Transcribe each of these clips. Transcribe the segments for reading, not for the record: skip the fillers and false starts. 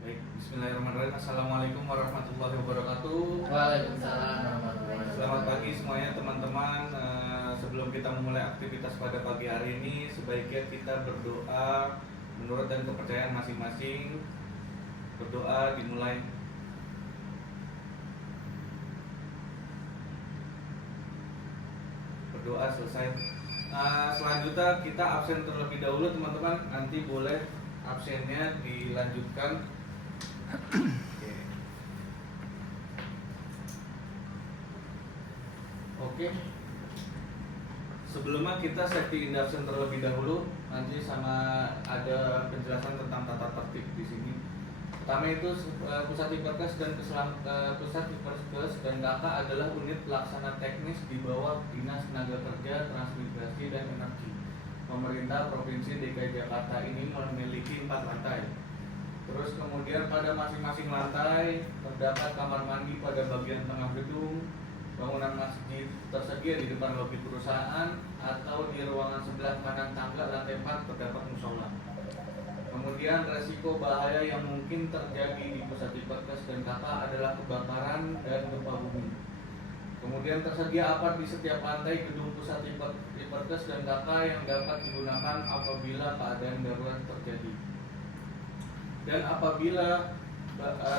Baik, bismillahirrahmanirrahim. Assalamualaikum warahmatullahi wabarakatuh. Waalaikumsalam warahmatullahi Selamat wabarakatuh. pagi semuanya teman-teman. Sebelum kita memulai aktivitas pada pagi hari ini, sebaiknya kita berdoa menurut dan kepercayaan masing-masing. Berdoa dimulai. Berdoa selesai. Selanjutnya kita absen terlebih dahulu teman-teman. Nanti boleh absennya dilanjutkan. Oke. Oke. Sebelumnya kita safety induction terlebih dahulu, nanti sama ada penjelasan tentang tata tertib di sini. Pertama itu pusat hiperkes dan pusat hiperkes dan KK adalah unit pelaksana teknis di bawah Dinas Tenaga Kerja, Transmigrasi dan Energi. Pemerintah Provinsi DKI Jakarta ini memiliki 4 lantai. Terus kemudian pada masing-masing lantai terdapat kamar mandi pada bagian tengah gedung. Bangunan masjid tersedia di depan lobi perusahaan atau di ruangan sebelah kanan tangga lantai 4 terdapat musola. Kemudian resiko bahaya yang mungkin terjadi di pusat hiperkes dan KK adalah kebakaran dan gempa bumi. Kemudian tersedia apart di setiap lantai gedung pusat hiperkes dan KK yang dapat digunakan apabila keadaan darurat terjadi. Dan apabila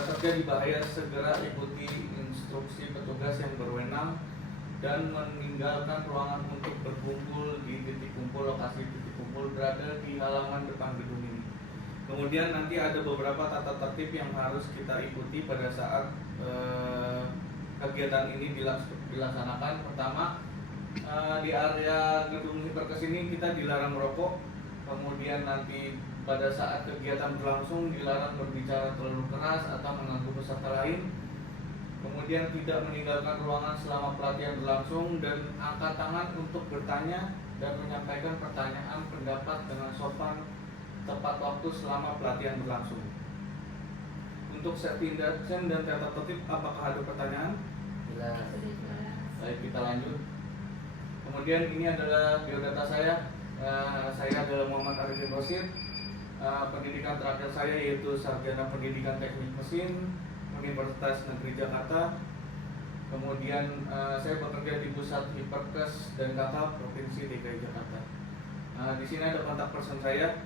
terjadi bahaya, segera ikuti instruksi petugas yang berwenang dan meninggalkan ruangan untuk berkumpul di titik kumpul. Lokasi titik kumpul berada di halaman depan gedung ini. Kemudian nanti ada beberapa tata tertib yang harus kita ikuti pada saat kegiatan ini dilaksanakan. Pertama, di area gedung hiperkes ini kita dilarang merokok. Kemudian nanti pada saat kegiatan berlangsung dilarang berbicara terlalu keras atau mengganggu peserta lain. Kemudian tidak meninggalkan ruangan selama pelatihan berlangsung dan angkat tangan untuk bertanya dan menyampaikan pertanyaan pendapat dengan sopan tepat waktu selama pelatihan berlangsung. Untuk safety induction dan tata tertib, apakah ada pertanyaan? Baik, kita lanjut. Kemudian ini adalah biodata saya. Saya adalah Muhammad Arifin Rosid. Pendidikan terakhir saya yaitu Sarjana Pendidikan Teknik Mesin Universitas Negeri Jakarta. Kemudian saya bekerja di pusat hiperkes dan KK Provinsi DKI Jakarta. Di sini ada kontak person saya.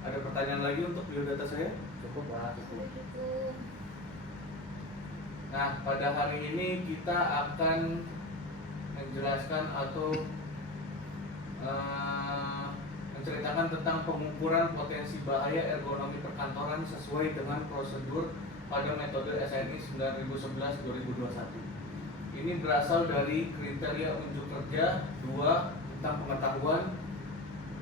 Ada pertanyaan lagi untuk biodata saya? Cukup Pak, cukup. Nah, pada hari ini kita akan menjelaskan atau menceritakan tentang pengukuran potensi bahaya ergonomi perkantoran sesuai dengan prosedur pada metode SNI 9011-2021. Ini berasal dari kriteria unjuk kerja 2 tentang pengetahuan,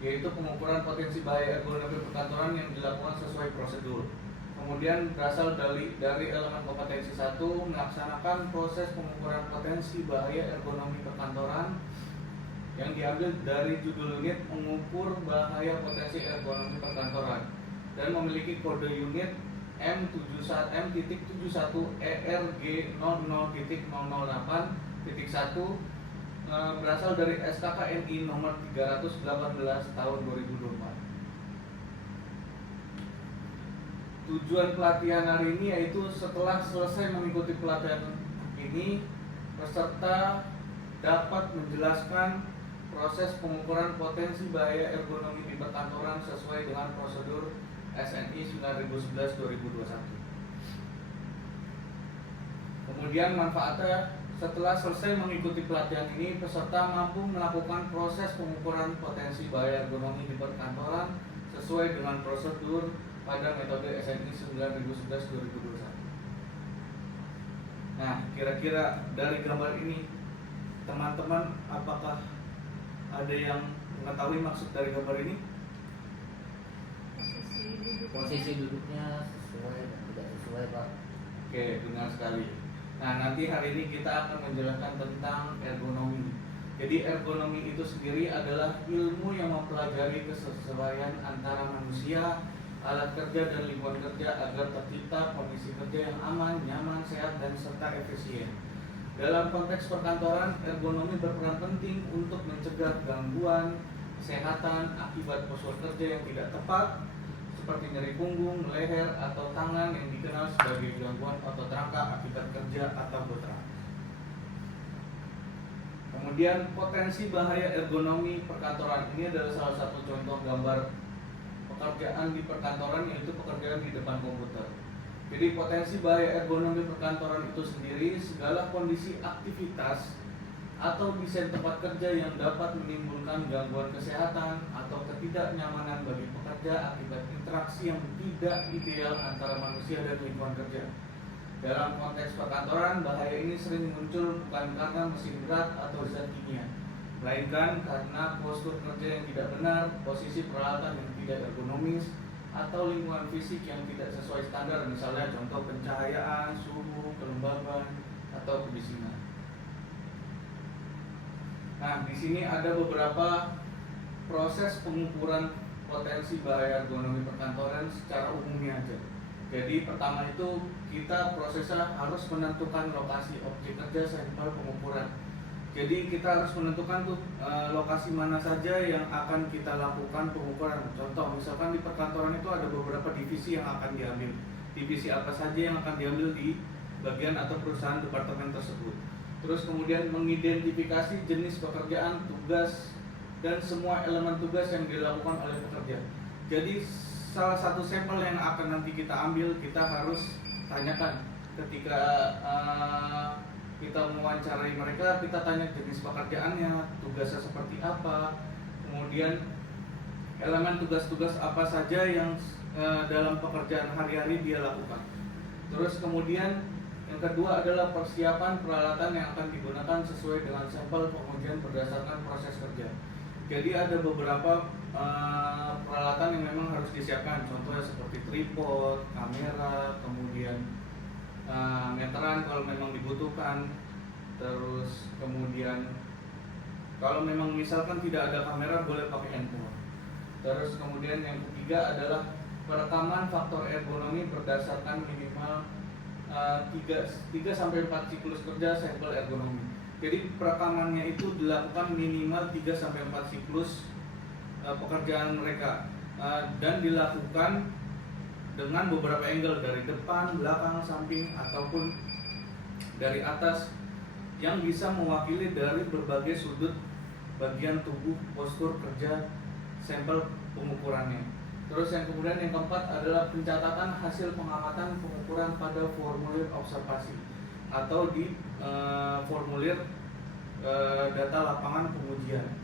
yaitu pengukuran potensi bahaya ergonomi perkantoran yang dilakukan sesuai prosedur. Kemudian berasal dari elemen kompetensi 1, melaksanakan proses pengukuran potensi bahaya ergonomi perkantoran yang diambil dari judul unit mengukur bahaya potensi ergonomi perkantoran dan memiliki kode unit M71-M71ERG00.008.1 berasal dari SKK NI nomor 318 tahun 2024. Tujuan pelatihan hari ini yaitu setelah selesai mengikuti pelatihan ini, peserta dapat menjelaskan proses pengukuran potensi bahaya ergonomi di perkantoran sesuai dengan prosedur SNI 9011-2021. Kemudian manfaatnya, setelah selesai mengikuti pelatihan ini, peserta mampu melakukan proses pengukuran potensi bahaya ergonomi di perkantoran sesuai dengan prosedur pada metode SNI 9011-2021. Nah, kira-kira dari gambar ini, teman-teman apakah ada yang mengetahui maksud dari gambar ini? Posisi duduknya sesuai dan tidak sesuai Pak. Oke, benar sekali. Nah, nanti hari ini kita akan menjelaskan tentang ergonomi. Jadi ergonomi itu sendiri adalah ilmu yang mempelajari kesesuaian antara manusia, alat kerja dan lingkungan kerja agar tercipta kondisi kerja yang aman, nyaman, sehat, dan serta efisien. Dalam konteks perkantoran, ergonomi berperan penting untuk mencegah gangguan kesehatan akibat postur kerja yang tidak tepat, seperti nyeri punggung, leher, atau tangan yang dikenal sebagai gangguan otot rangka akibat kerja atau berat. Kemudian potensi bahaya ergonomi perkantoran ini adalah salah satu contoh gambar pekerjaan di perkantoran, yaitu pekerjaan di depan komputer. Jadi potensi bahaya ergonomi perkantoran itu sendiri segala kondisi aktivitas atau desain tempat kerja yang dapat menimbulkan gangguan kesehatan atau ketidaknyamanan bagi pekerja akibat interaksi yang tidak ideal antara manusia dan lingkungan kerja. Dalam konteks perkantoran, bahaya ini sering muncul bukan karena mesin berat atau zat kimia, melainkan karena postur kerja yang tidak benar, posisi peralatan yang tidak ergonomis, atau lingkungan fisik yang tidak sesuai standar, misalnya contoh pencahayaan, suhu, kelembaban, atau kebisingan. Nah, di sini ada beberapa proses pengukuran potensi bahaya ergonomi perkantoran secara umumnya aja. Jadi pertama itu kita prosesnya harus menentukan lokasi objek kerja sampel pengukuran. Jadi kita harus menentukan tuh lokasi mana saja yang akan kita lakukan pengukuran. Contoh misalkan di perkantoran itu ada beberapa divisi yang akan diambil. Divisi apa saja yang akan diambil di bagian atau perusahaan departemen tersebut. Terus kemudian mengidentifikasi jenis pekerjaan, tugas, dan semua elemen tugas yang dilakukan oleh pekerja. Jadi salah satu sampel yang akan nanti kita ambil, kita harus tanyakan ketika kita mewawancarai mereka, kita tanya jenis pekerjaannya, tugasnya seperti apa, kemudian elemen tugas-tugas apa saja yang dalam pekerjaan hari-hari dia lakukan. Terus kemudian yang kedua adalah persiapan peralatan yang akan digunakan sesuai dengan sampel pengujian berdasarkan proses kerja. Jadi ada beberapa peralatan yang memang harus disiapkan, contohnya seperti tripod, kamera, kemudian meteran kalau memang dibutuhkan. Terus kemudian kalau memang misalkan tidak ada kamera boleh pakai handphone. Terus kemudian yang ketiga adalah perekaman faktor ergonomi berdasarkan minimal 3 sampai 4 siklus kerja sampel ergonomi. Jadi perekamannya itu dilakukan minimal 3 sampai 4 siklus pekerjaan mereka dan dilakukan dengan beberapa angle dari depan, belakang, samping ataupun dari atas yang bisa mewakili dari berbagai sudut bagian tubuh postur kerja sampel pengukurannya. Terus yang kemudian yang keempat adalah pencatatan hasil pengamatan pengukuran pada formulir observasi atau di formulir data lapangan pengujian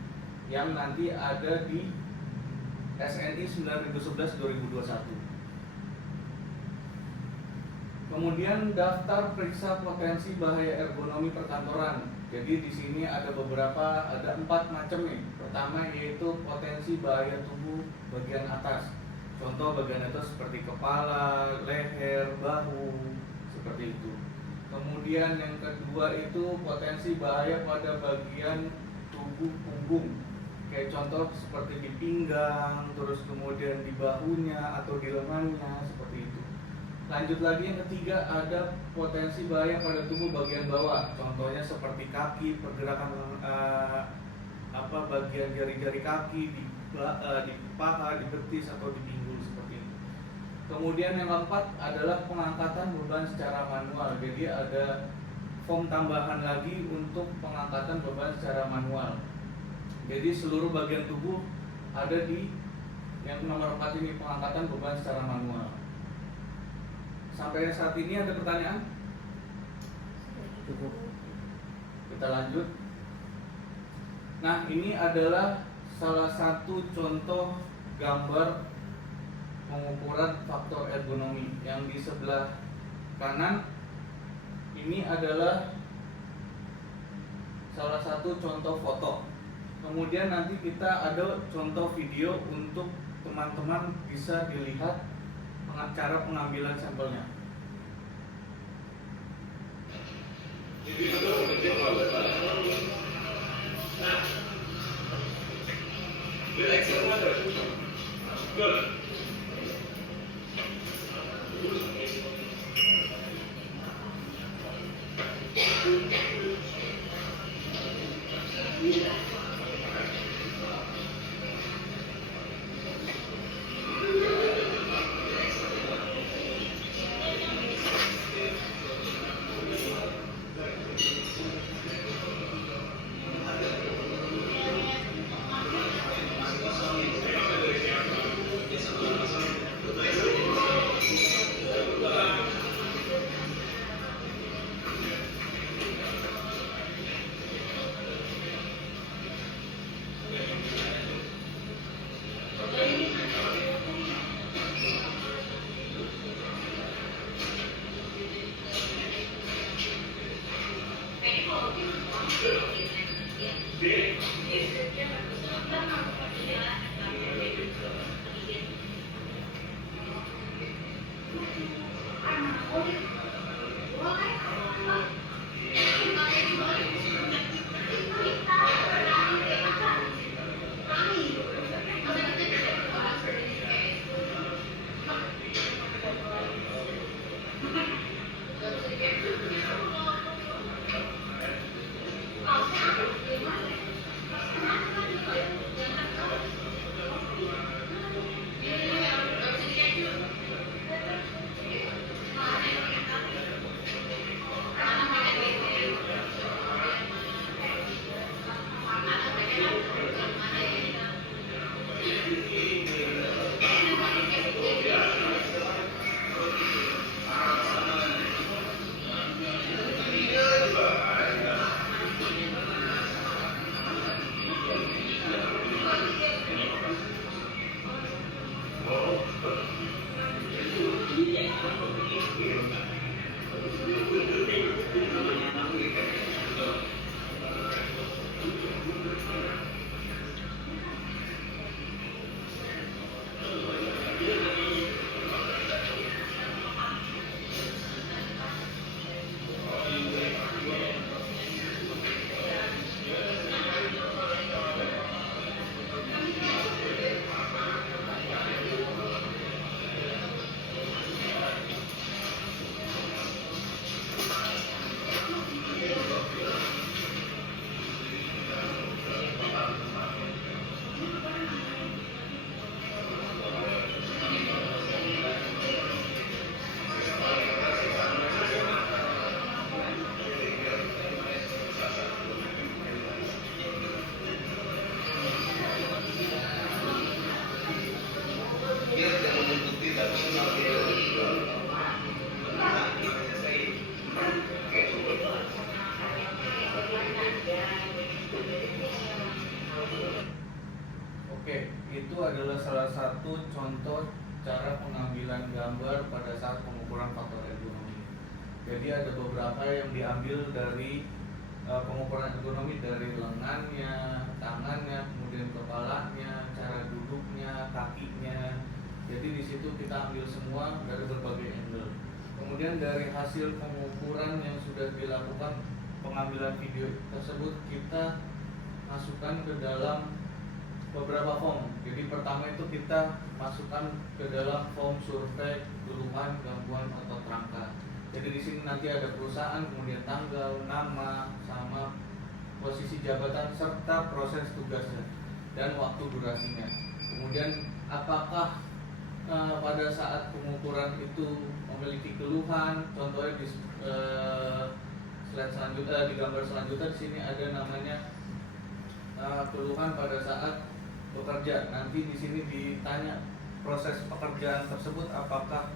yang nanti ada di SNI 9011-2021. Kemudian daftar periksa potensi bahaya ergonomi perkantoran. Jadi di sini ada 4 macam nih. Pertama yaitu potensi bahaya tubuh bagian atas. Contoh bagian atas seperti kepala, leher, bahu, seperti itu. Kemudian yang kedua itu potensi bahaya pada bagian tubuh punggung. Kayak contoh seperti di pinggang, terus kemudian di bahunya atau di lengannya, seperti itu. Lanjut lagi yang ketiga ada potensi bahaya pada tubuh bagian bawah. Contohnya seperti kaki, pergerakan bagian jari-jari kaki di paha, di betis atau di pinggul seperti itu. Kemudian yang keempat adalah pengangkatan beban secara manual. Jadi ada form tambahan lagi untuk pengangkatan beban secara manual. Jadi seluruh bagian tubuh ada di yang nomor 4 ini, pengangkatan beban secara manual. Sampai saat ini ada pertanyaan? Cukup. Kita lanjut. Nah, ini adalah salah satu contoh gambar pengukuran faktor ergonomi. Yang di sebelah kanan ini adalah salah satu contoh foto. Kemudian nanti kita ada contoh video untuk teman-teman bisa dilihat cara pengambilan sampelnya. Oke, itu adalah salah satu contoh cara pengambilan gambar pada saat pengukuran faktor ergonomi. Jadi ada beberapa yang diambil dari pengukuran ergonomi, dari lengannya, tangannya, kemudian kepalanya, cara duduknya, kakinya. Jadi di situ kita ambil semua dari berbagai angle. Kemudian dari hasil pengukuran yang sudah dilakukan, pengambilan video tersebut kita masukkan ke dalam beberapa form. Jadi pertama itu kita masukkan ke dalam form survei keluhan, gangguan atau kerangka. Jadi di sini nanti ada perusahaan, kemudian tanggal, nama, sama posisi jabatan serta proses tugasnya dan waktu durasinya. Kemudian apakah pada saat pengukuran itu memiliki keluhan? Contohnya di slide selanjutnya, di gambar selanjutnya di sini ada namanya keluhan pada saat bekerja. Nanti di sini ditanya proses pekerjaan tersebut apakah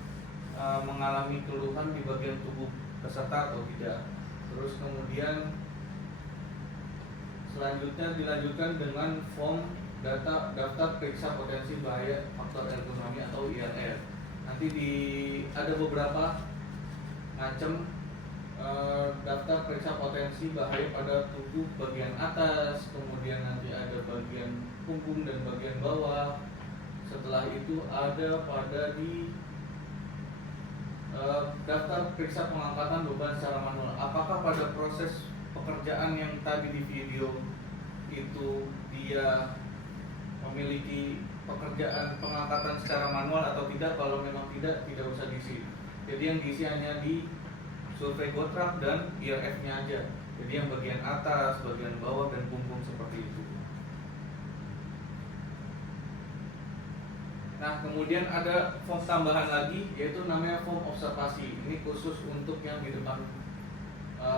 mengalami keluhan di bagian tubuh peserta atau tidak. Terus kemudian selanjutnya dilanjutkan dengan form daftar periksa potensi bahaya faktor ergonomi atau IRR. Nanti ada beberapa macam daftar periksa potensi bahaya pada tubuh bagian atas, kemudian nanti ada bagian punggung dan bagian bawah. Setelah itu ada pada di daftar periksa pengangkatan beban secara manual. Apakah pada proses pekerjaan yang tadi di video itu dia memiliki pekerjaan pengangkatan secara manual atau tidak? Kalau memang tidak usah diisi. Jadi yang diisi hanya di survei gotrak dan IRF-nya aja. Jadi yang bagian atas, bagian bawah, dan punggung seperti itu. Nah, kemudian ada form tambahan lagi, yaitu namanya form observasi. Ini khusus untuk yang di depan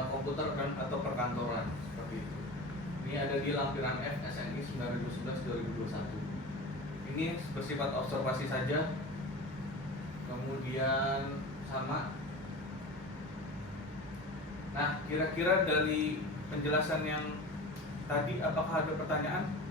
komputer dan atau perkantoran seperti itu. Ini ada di lampiran F SNI 2011-2021. Ini bersifat observasi saja. Kemudian sama. Nah, kira-kira dari penjelasan yang tadi apakah ada pertanyaan?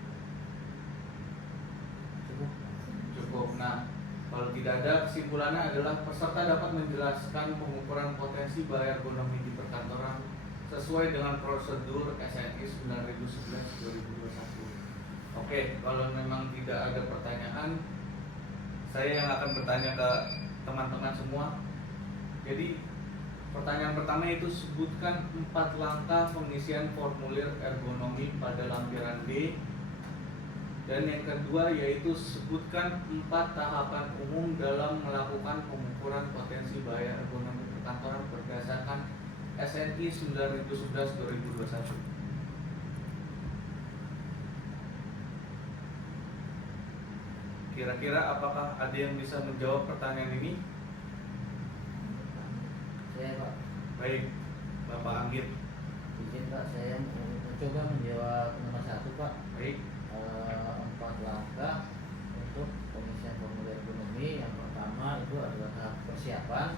Cukup. Nah, kalau tidak ada, kesimpulannya adalah peserta dapat menjelaskan pengukuran potensi bahaya ergonomi di perkantoran sesuai dengan prosedur SNI 2011-2021. Oke, kalau memang tidak ada pertanyaan, saya yang akan bertanya ke teman-teman semua. Jadi pertanyaan pertama itu sebutkan 4 langkah pengisian formulir ergonomi pada lampiran D. Dan yang kedua yaitu sebutkan 4 tahapan umum dalam melakukan pengukuran potensi bahaya ergonomi perkantoran berdasarkan SNI 9011/2021. Kira-kira apakah ada yang bisa menjawab pertanyaan ini? Saya Pak, Baik, Bapak Anggit. izin Pak, saya mencoba menjawab nomor 1 Pak. Baik, 4 langkah untuk pengisian formulir ekonomi. Yang pertama itu adalah tahap persiapan,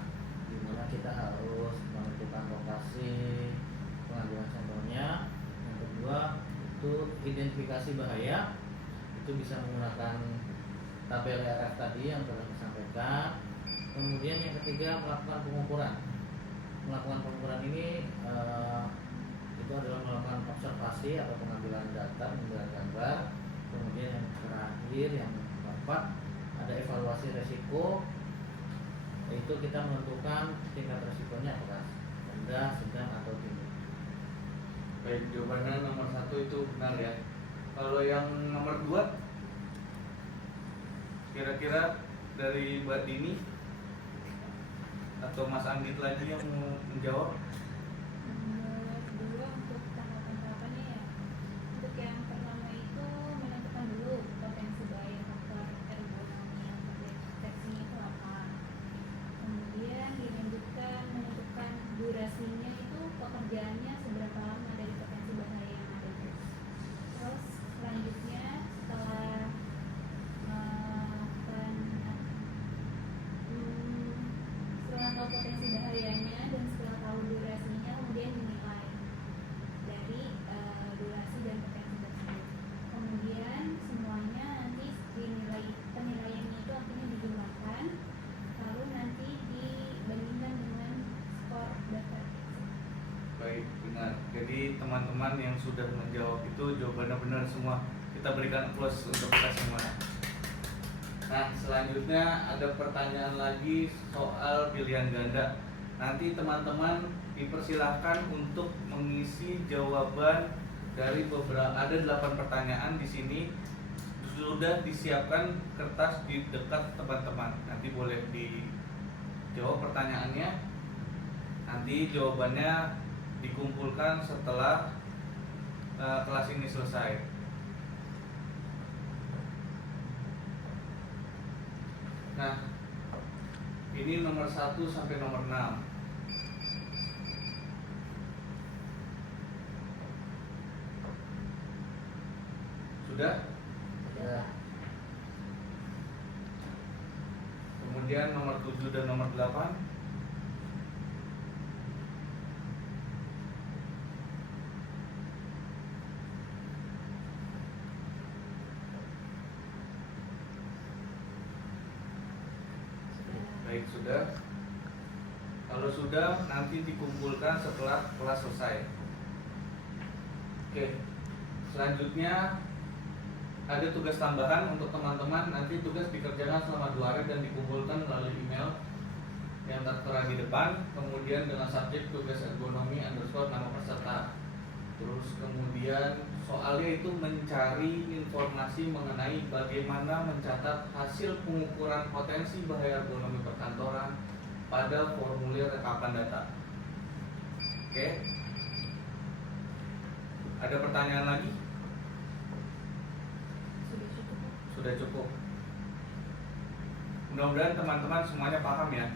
di mana kita harus menentukan lokasi pengambilan sampelnya. Yang kedua itu identifikasi bahaya, itu bisa menggunakan tabel RF tadi yang telah disampaikan. Kemudian yang ketiga melakukan pengukuran. Melakukan pengukuran ini itu adalah melakukan observasi atau pengambilan data, pengambilan gambar. Kemudian yang terakhir yang keempat ada evaluasi resiko, yaitu kita menentukan tingkat resikonya apakah rendah, sedang atau tinggi. baik, jawabannya nomor 1 itu benar ya. Kalau yang nomor 2, kira-kira dari Mbak Dini atau Mas Anggit lagi yang mau menjawab? Nomor 2 untuk tahapan-tahapannya ya. Untuk yang pertama itu menentukan dulu potensi bahaya faktor ergonomi yang terdeteksinya itu apa. Kemudian dilanjutkan menentukan durasinya itu pekerjaannya seberapa lama dari potensi bahaya yang ada. Terus selanjutnya setelah melakukan setelah tahu potensi bahayanya dan setelah tahu durasinya, kemudian dinilai dari durasi dan potensi tersebut. Kemudian semuanya nanti dinilai, penilaiannya itu akhirnya dijumlahkan, lalu nanti dibandingkan dengan skor data. Baik, benar. Jadi teman-teman yang sudah menjawab itu jawabannya benar semua. Kita berikan plus untuk kita semua. Nah, selanjutnya ada pertanyaan lagi soal pilihan ganda. Nanti teman-teman dipersilahkan untuk mengisi jawaban dari ada 8 pertanyaan di sini. Sudah disiapkan kertas di dekat teman-teman. Nanti boleh dijawab pertanyaannya. Nanti jawabannya dikumpulkan setelah kelas ini selesai. Nah, ini nomor 1 sampai nomor 6. Sudah? Ya, Kemudian nomor 7 dan nomor 8. Baik, sudah. Kalau sudah, nanti dikumpulkan setelah kelas selesai. Oke. Selanjutnya ada tugas tambahan untuk teman-teman. Nanti tugas dikerjakan selama 2 hari dan dikumpulkan melalui email yang tertera di depan. Kemudian dengan subjek tugas ergonomi _ nama peserta. Terus kemudian soalnya itu mencari informasi mengenai bagaimana mencatat hasil pengukuran potensi bahaya ergonomi perkantoran pada formulir rekapan data. Oke. Ada pertanyaan lagi? Sudah cukup. Sudah cukup. Mudah-mudahan teman-teman semuanya paham ya.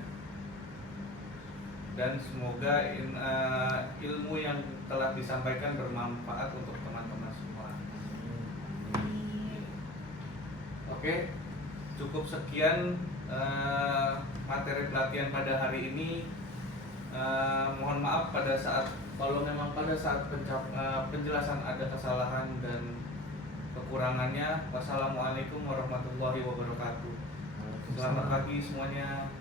Dan semoga ilmu yang telah disampaikan bermanfaat untuk teman-teman semua. Oke, cukup sekian materi pelatihan pada hari ini. Mohon maaf kalau memang pada saat penjelasan ada kesalahan dan kekurangannya. Wassalamualaikum warahmatullahi wabarakatuh. Selamat pagi semuanya.